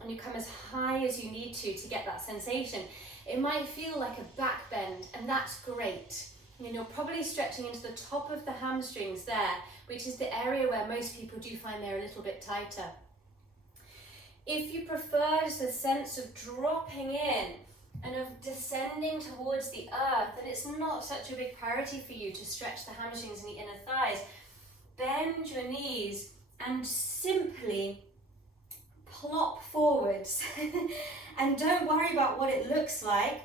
And you come as high as you need to get that sensation. It might feel like a back bend, and that's great. And you're probably stretching into the top of the hamstrings there, which is the area where most people do find they're a little bit tighter. If you prefer just a sense of dropping in and of descending towards the earth, and it's not such a big priority for you to stretch the hamstrings and the inner thighs, bend your knees and simply plop forwards. And don't worry about what it looks like.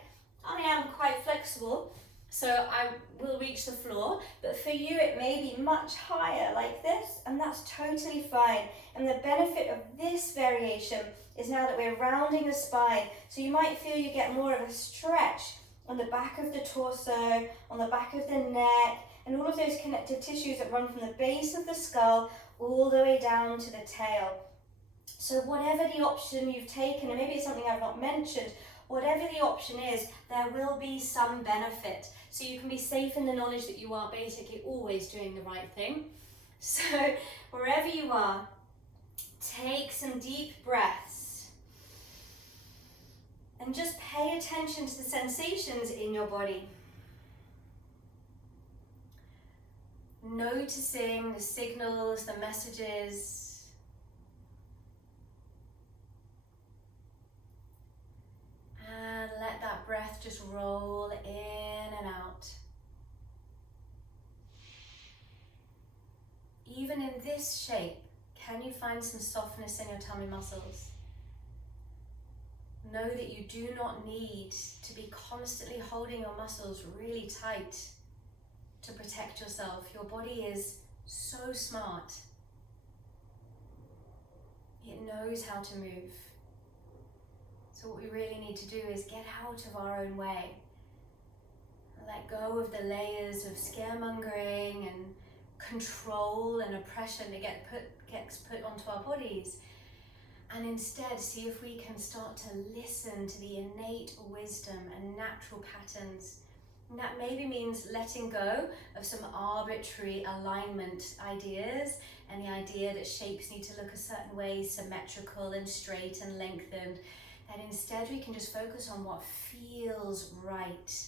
I am quite flexible, so I will reach the floor, but for you it may be much higher like this, and that's totally fine. And the benefit of this variation is now that we're rounding the spine, so you might feel you get more of a stretch on the back of the torso, on the back of the neck, and all of those connective tissues that run from the base of the skull all the way down to the tail. So whatever the option you've taken, and maybe it's something I've not mentioned, whatever the option is, there will be some benefit. So you can be safe in the knowledge that you are basically always doing the right thing. So wherever you are, take some deep breaths. And just pay attention to the sensations in your body. Noticing the signals, the messages. And let that breath just roll in and out. Even in this shape, can you find some softness in your tummy muscles? Know that you do not need to be constantly holding your muscles really tight to protect yourself. Your body is so smart. It knows how to move. So what we really need to do is get out of our own way. Let go of the layers of scaremongering and control and oppression that gets put onto our bodies. And instead see if we can start to listen to the innate wisdom and natural patterns. And that maybe means letting go of some arbitrary alignment ideas and the idea that shapes need to look a certain way, symmetrical and straight and lengthened. That instead we can just focus on what feels right.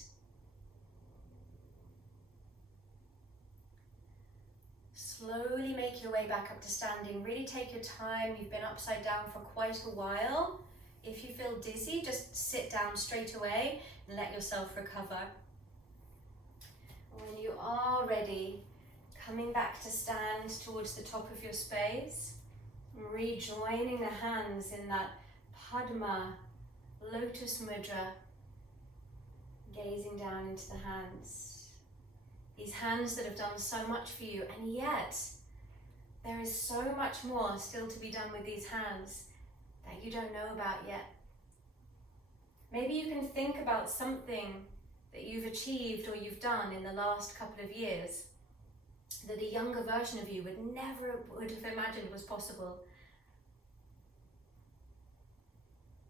Slowly make your way back up to standing. Really take your time. You've been upside down for quite a while. If you feel dizzy, just sit down straight away and let yourself recover. When you are ready, coming back to stand towards the top of your space, rejoining the hands in that Padma, Lotus Mudra, gazing down into the hands. These hands that have done so much for you, and yet there is so much more still to be done with these hands that you don't know about yet. Maybe you can think about something that you've achieved or you've done in the last couple of years that a younger version of you would have imagined was possible.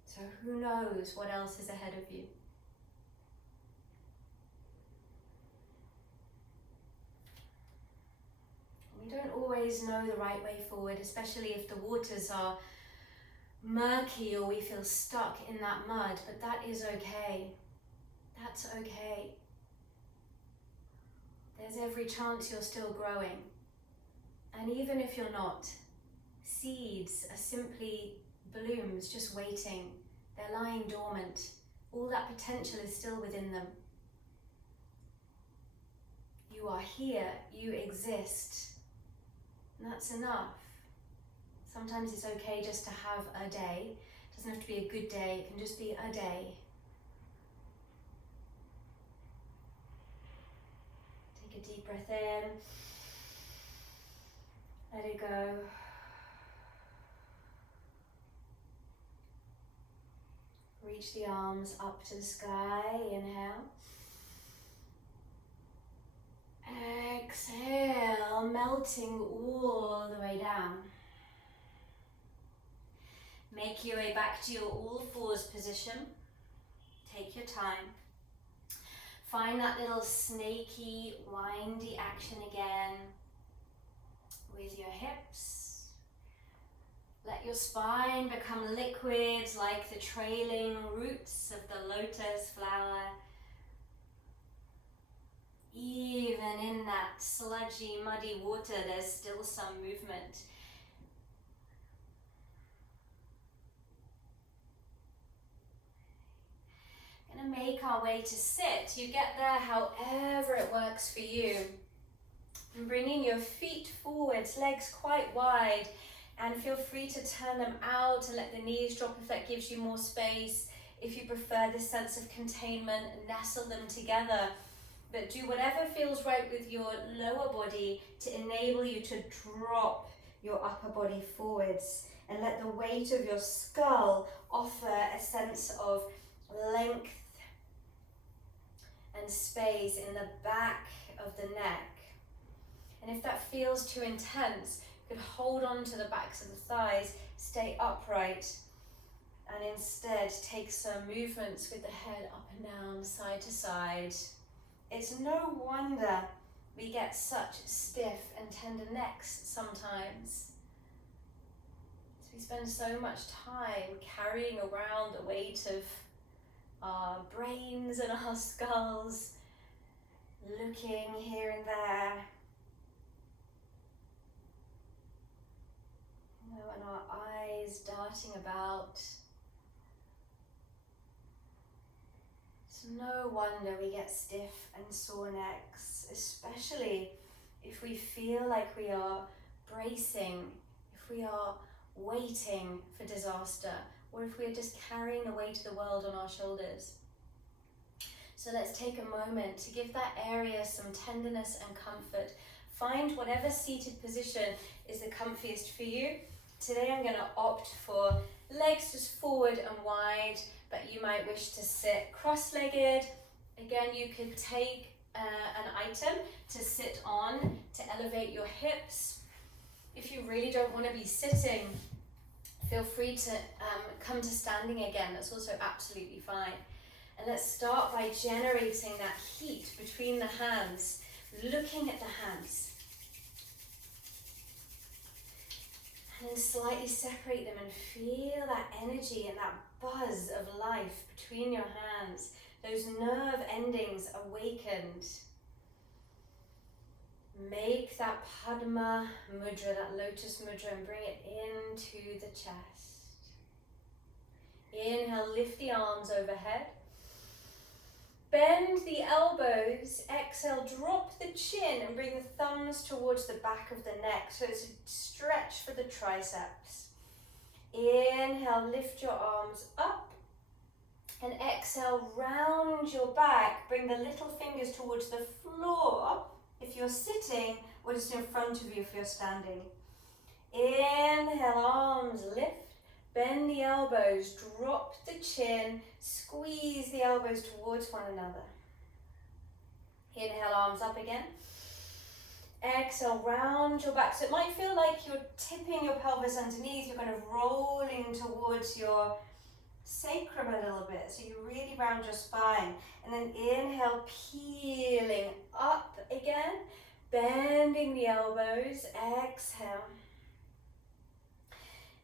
So who knows what else is ahead of you? We don't always know the right way forward, especially if the waters are murky or we feel stuck in that mud, but that is okay. That's okay. There's every chance you're still growing. And even if you're not, seeds are simply blooms just waiting. They're lying dormant. All that potential is still within them. You are here, you exist, and that's enough. Sometimes it's okay just to have a day. It doesn't have to be a good day, it can just be a day. Take a deep breath in, let it go. Reach the arms up to the sky, inhale. Exhale, melting all the way down. Make your way back to your all fours position. Take your time. Find that little snaky, windy action again with your hips. Let your spine become liquid like the trailing roots of the lotus flower. Even in that sludgy, muddy water, there's still some movement. Gonna make our way to sit. You get there however it works for you. And bringing your feet forwards, legs quite wide, and feel free to turn them out and let the knees drop if that gives you more space. If you prefer this sense of containment, nestle them together. But do whatever feels right with your lower body to enable you to drop your upper body forwards and let the weight of your skull offer a sense of length and space in the back of the neck. And if that feels too intense, you could hold on to the backs of the thighs, stay upright, and instead take some movements with the head up and down, side to side. It's no wonder we get such stiff and tender necks sometimes. So we spend so much time carrying around the weight of our brains and our skulls, looking here and there. And our eyes darting about. It's no wonder we get stiff and sore necks, especially if we feel like we are bracing, if we are waiting for disaster, or if we're just carrying the weight of the world on our shoulders. So let's take a moment to give that area some tenderness and comfort. Find whatever seated position is the comfiest for you. Today I'm going to opt for legs just forward and wide, but you might wish to sit cross-legged. Again, you could take an item to sit on to elevate your hips. If you really don't want to be sitting, feel free to come to standing again. That's also absolutely fine. And let's start by generating that heat between the hands, looking at the hands. And then slightly separate them and feel that energy and that buzz of life between your hands, those nerve endings awakened. Make that Padma Mudra, that Lotus Mudra, and bring it into the chest. Inhale, lift the arms overhead. Bend the elbows, exhale, drop the chin and bring the thumbs towards the back of the neck. So it's a stretch for the triceps. Inhale, lift your arms up. And exhale, round your back. Bring the little fingers towards the floor if you're sitting, or just in front of you if you're standing. Inhale, arms lift, bend the elbows, drop the chin, squeeze the elbows towards one another. Inhale, arms up again. Exhale, round your back. So it might feel like you're tipping your pelvis underneath, you're kind of rolling towards your sacrum a little bit. So you really round your spine. And then inhale, peeling up again, bending the elbows. Exhale.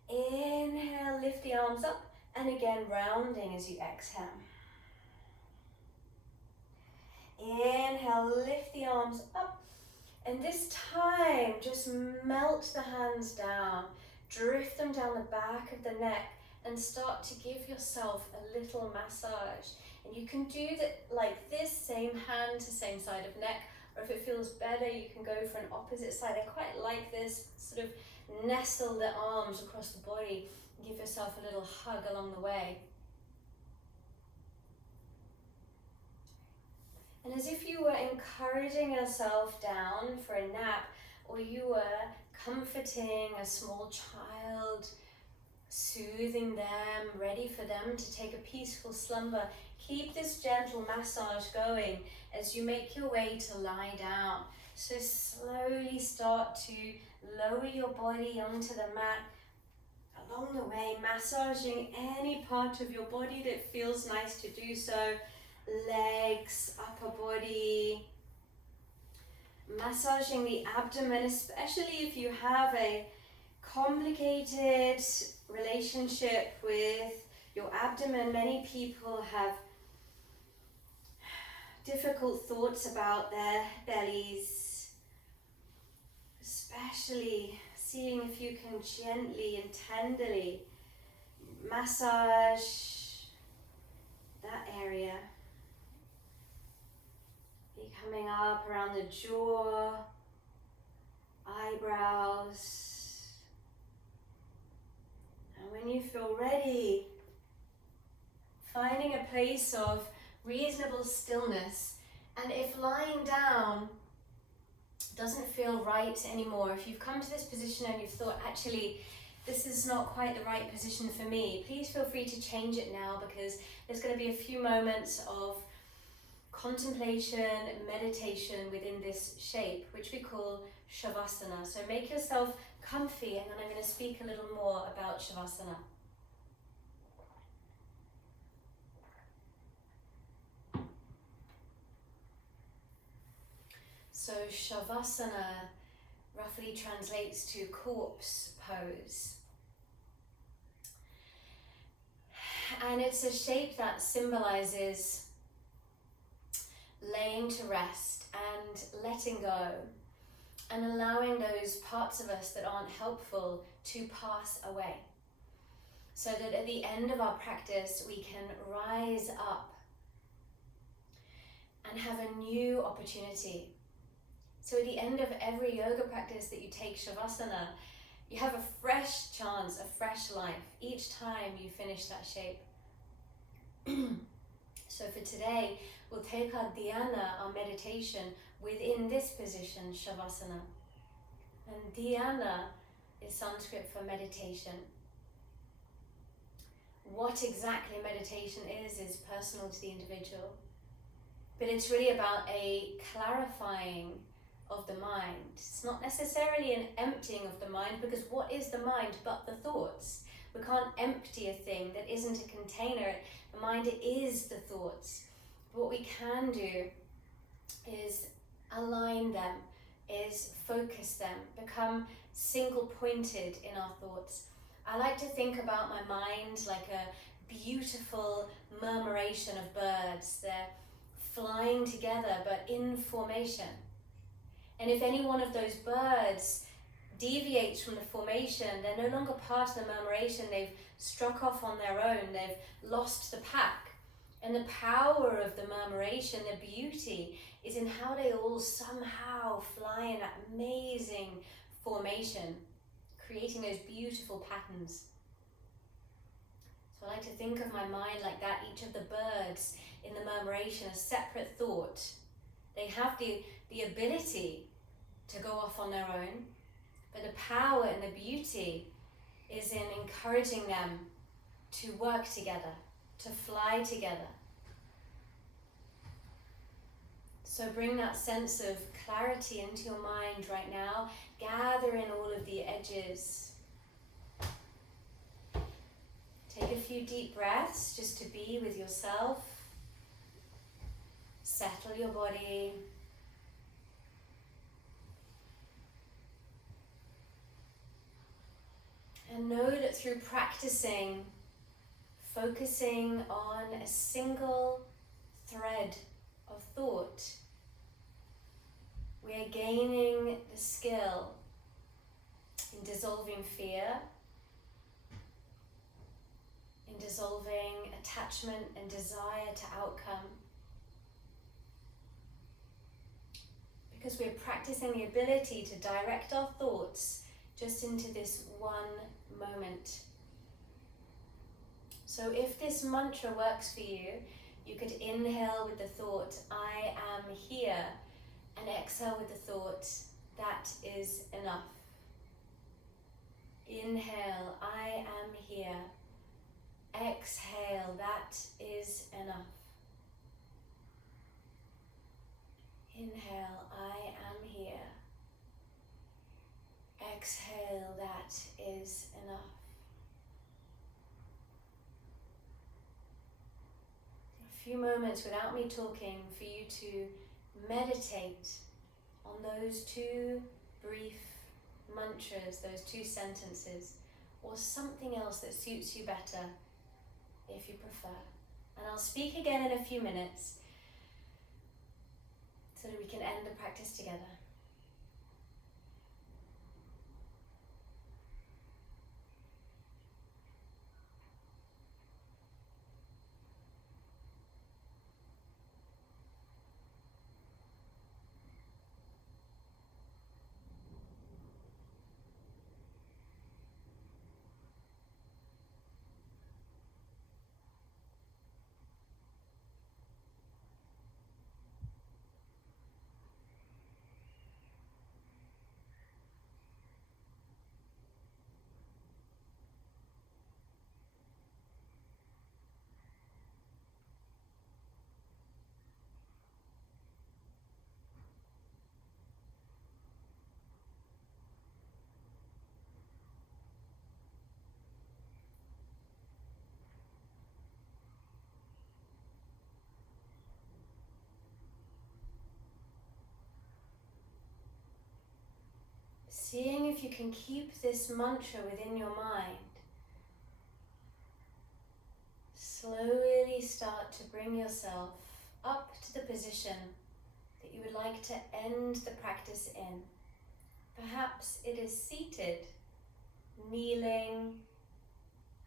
Inhale, lift the arms up, and again rounding as you exhale. Inhale, lift the arms up. And this time, just melt the hands down, drift them down the back of the neck, and start to give yourself a little massage. And you can do that like this, same hand to same side of neck, or if it feels better, you can go for an opposite side. I quite like this, sort of nestle the arms across the body, and give yourself a little hug along the way. And as if you were encouraging yourself down for a nap, or you were comforting a small child, soothing them, ready for them to take a peaceful slumber, keep this gentle massage going as you make your way to lie down. So slowly start to lower your body onto the mat. Along the way, massaging any part of your body that feels nice to do so. Legs, upper body, massaging the abdomen, especially if you have a complicated relationship with your abdomen. Many people have difficult thoughts about their bellies, especially seeing if you can gently and tenderly massage that area. Coming up around the jaw, eyebrows. And when you feel ready, finding a place of reasonable stillness. And if lying down doesn't feel right anymore, if you've come to this position and you've thought, actually, this is not quite the right position for me, please feel free to change it now, because there's going to be a few moments of contemplation, meditation within this shape, which we call Shavasana. So make yourself comfy, and then I'm going to speak a little more about Shavasana. So Shavasana roughly translates to corpse pose. And it's a shape that symbolizes laying to rest and letting go, and allowing those parts of us that aren't helpful to pass away, so that at the end of our practice we can rise up and have a new opportunity. So at the end of every yoga practice that you take Shavasana, you have a fresh chance, a fresh life each time you finish that shape. So for today, we'll take our Dyāna, our meditation, within this position, Shavasana. And Dyāna is Sanskrit for meditation. What exactly meditation is personal to the individual. But it's really about a clarifying of the mind. It's not necessarily an emptying of the mind, because what is the mind but the thoughts? We can't empty a thing that isn't a container. The mind is the thoughts. What we can do is align them, is focus them, become single-pointed in our thoughts. I like to think about my mind like a beautiful murmuration of birds. They're flying together but in formation. And if any one of those birds deviates from the formation, they're no longer part of the murmuration. They've struck off on their own. They've lost the pack. And the power of the murmuration, the beauty, is in how they all somehow fly in that amazing formation, creating those beautiful patterns. So I like to think of my mind like that. Each of the birds in the murmuration, a separate thought. They have the the ability to go off on their own, but the power and the beauty is in encouraging them to work together, to fly together. So bring that sense of clarity into your mind right now. Gather in all of the edges. Take a few deep breaths just to be with yourself. Settle your body. And know that through practicing, focusing on a single thread of thought, we are gaining the skill in dissolving fear, in dissolving attachment and desire to outcome. Because we're practicing the ability to direct our thoughts just into this one moment. So if this mantra works for you, you could inhale with the thought, I am here, and exhale with the thought, that is enough. Inhale, I am here. Exhale, that is enough. Inhale, I am here. Exhale, that is enough. A few moments without me talking for you to meditate on those two brief mantras, those two sentences, or something else that suits you better if you prefer. And I'll speak again in a few minutes so that we can end the practice together. Seeing if you can keep this mantra within your mind. Slowly start to bring yourself up to the position that you would like to end the practice in. Perhaps it is seated, kneeling,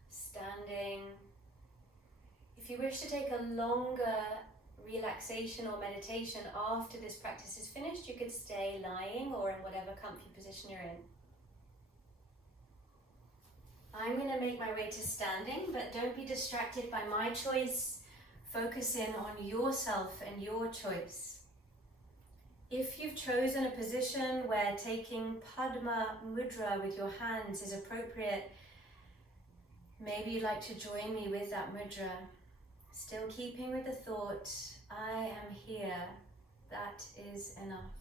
standing. If you wish to take a longer relaxation or meditation after this practice is finished, you could stay lying or in whatever comfy position you're in. I'm going to make my way to standing, but don't be distracted by my choice. Focus in on yourself and your choice. If you've chosen a position where taking Padma Mudra with your hands is appropriate, maybe you'd like to join me with that mudra. Still keeping with the thought, I am here, that is enough.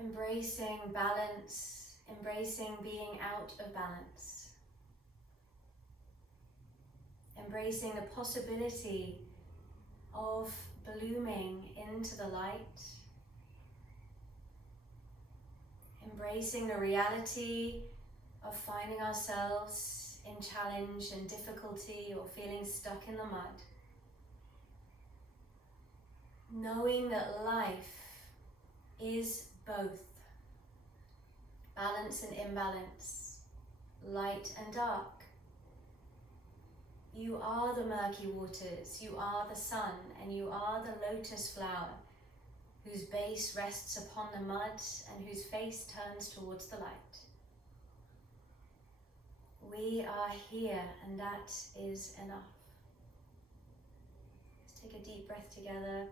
Embracing balance, embracing being out of balance. Embracing the possibility of blooming into the light. Embracing the reality of finding ourselves in challenge and difficulty or feeling stuck in the mud. Knowing that life is both balance and imbalance, light and dark. You are the murky waters, you are the sun, and you are the lotus flower whose base rests upon the mud and whose face turns towards the light. We are here, and that is enough. Take a deep breath together.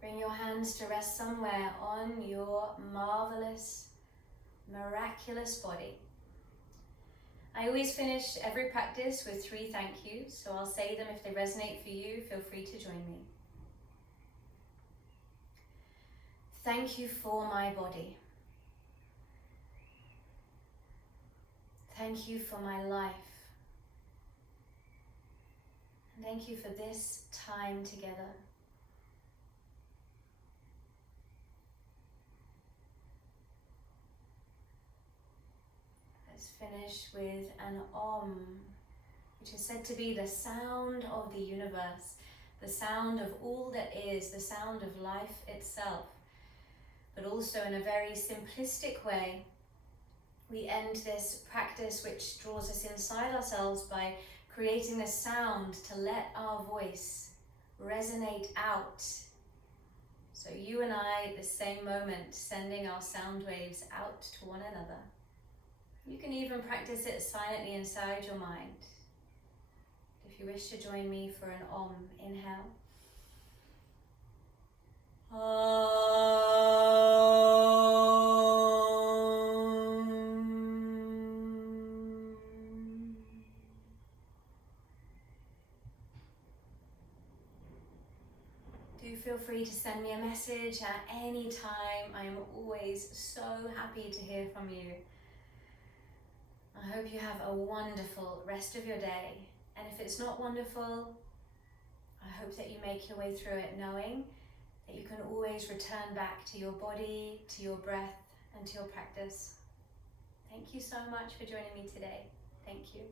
Bring your hands to rest somewhere on your marvelous, miraculous body. I always finish every practice with 3 thank yous, so I'll say them if they resonate for you. Feel free to join me. Thank you for my body. Thank you for my life. And thank you for this time together. Let's finish with an Om, which is said to be the sound of the universe, the sound of all that is, the sound of life itself. But also in a very simplistic way, we end this practice which draws us inside ourselves by creating a sound to let our voice resonate out. So you and I at the same moment sending our sound waves out to one another. You can even practice it silently inside your mind. If you wish to join me for an Om, inhale. Do feel free to send me a message at any time. I am always so happy to hear from you. I hope you have a wonderful rest of your day. And if it's not wonderful, I hope that you make your way through it knowing that you can always return back to your body, to your breath, and to your practice. Thank you so much for joining me today. Thank you.